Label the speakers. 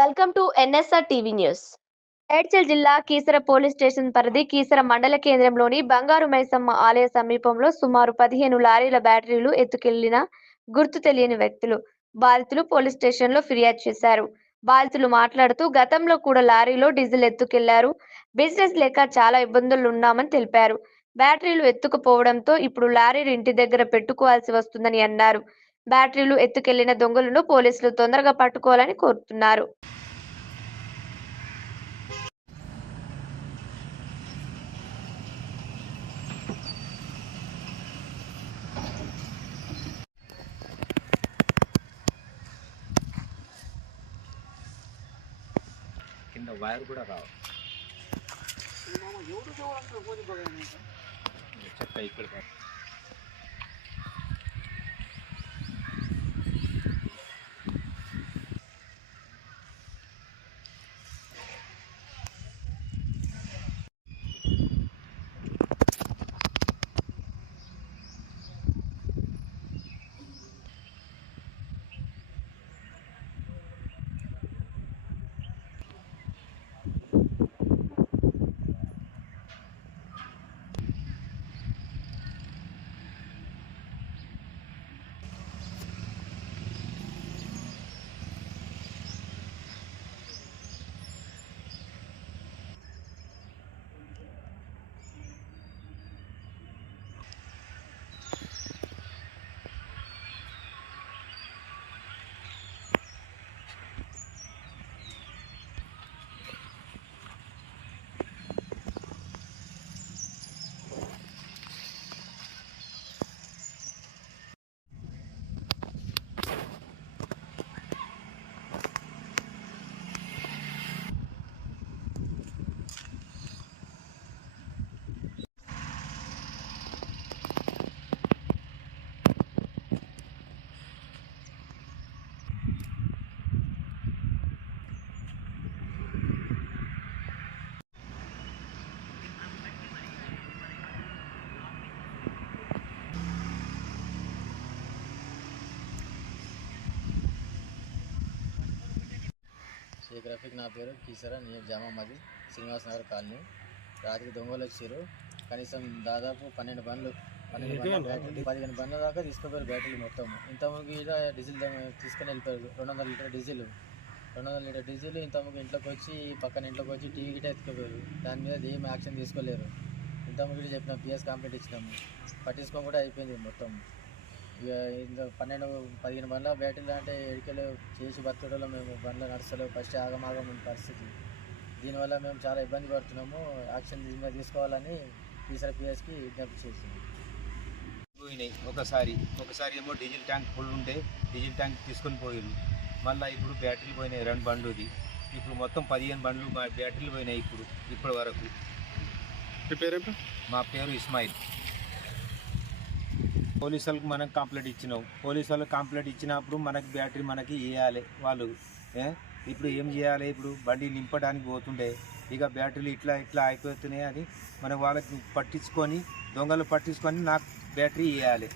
Speaker 1: Welcome to NSR TV news. Medchal జిల్లా Keesara police station పరిధి కీసర మండల కేంద్రంలోని బంగారు మైసమ్మ ఆలయ సమీపంలో సుమారు పదిహేను లారీల బ్యాటరీలు ఎత్తుకెళ్ళిన గుర్తు తెలియని వ్యక్తులు బాధితులు పోలీస్ స్టేషన్లో ఫిర్యాదు చేశారు. బాధితులు మాట్లాడుతూ గతంలో కూడా లారీలో డీజిల్ ఎత్తుకెళ్ళారు. బిజినెస్ లేక చాలా ఇబ్బందులు ఉన్నామని తెలిపారు. బ్యాటరీలు ఎత్తుకుపోవడంతో ఇప్పుడు లారీలు ఇంటి దగ్గర పెట్టుకోవాల్సి వస్తుందని అన్నారు. బ్యాటరీలు ఎత్తుకెళ్ళిన దొంగలను పోలీసులు తొందరగా పట్టుకోవాలని కోరుతున్నారు.
Speaker 2: కింద వైర్ కూడా రావు. చెక్క ఇక్కడ కాదు.
Speaker 3: జియోగ్రఫిక్ నా పేరు కీసరా నేను జామామది శ్రీనివాస్ నగర్ కాలనీ. రాత్రి దొంగలు వచ్చారు కనీసం దాదాపు పన్నెండు బండ్లు పన్నెండు పదిహేను బండ్ల దాకా తీసుకుపోయారు బ్యాటరీలు మొత్తం. ఇంతకుముందు ఇలా డీజిల్ తీసుకొని వెళ్ళిపోయారు. రెండు వందల లీటర్ డీజిల్. రెండు వందల లీటర్ డీజిల్ ఇంతకుముందు ఇంట్లోకి వచ్చి పక్కన ఇంట్లోకి వచ్చి టీవీ గిట్ట ఎత్తుకుపోయారు. దాని మీద ఏం యాక్షన్ తీసుకోలేరు. ఇంతకుముందు చెప్పిన పిఎస్ కంప్లీట్ ఇచ్చినాము. పట్టించుకొని కూడా అయిపోయింది మొత్తం. ఇక ఇంకా పన్నెండు పదిహేను బండ్ల బ్యాటరీలు అంటే ఎడికలు చేసి బతకడంలో మేము బండ్లు నడుస్తలేవు. ఫస్ట్ ఆగమాగం ఉన్న పరిస్థితి. దీనివల్ల మేము చాలా ఇబ్బంది పడుతున్నాము. యాక్షన్ దీని తీసుకోవాలని ఈసారి పిఎస్కి విజ్ఞప్తి చేసింది
Speaker 2: పోయినాయి. ఒకసారి ఒకసారి ఏమో డీజిల్ ట్యాంక్ ఫుల్ ఉంటే డీజిల్ ట్యాంక్ తీసుకొని పోయారు మళ్ళీ ఇప్పుడు బ్యాటరీలు పోయినాయి రెండు బండ్లుది. ఇప్పుడు మొత్తం పదిహేను బండ్లు మా బ్యాటరీలు పోయినాయి ఇప్పుడు ఇప్పటి వరకు. మా పేరు ఇస్మాయిల్. పోలీసు వాళ్ళకి మనం కంప్లైంట్ ఇచ్చినాం పోలీసు వాళ్ళకి కంప్లైంట్ ఇచ్చినప్పుడు మనకి బ్యాటరీ మనకి ఇవ్వాలి వాళ్ళు. ఇప్పుడు ఏం చేయాలి ఇప్పుడు? బండి నింపడానికి పోతుండే. ఇక బ్యాటరీలు ఇట్లా ఇట్లా అయిపోతున్నాయి అని మనం వాళ్ళకి పట్టించుకొని దొంగలు పట్టించుకొని నాకు బ్యాటరీ ఇవ్వాలి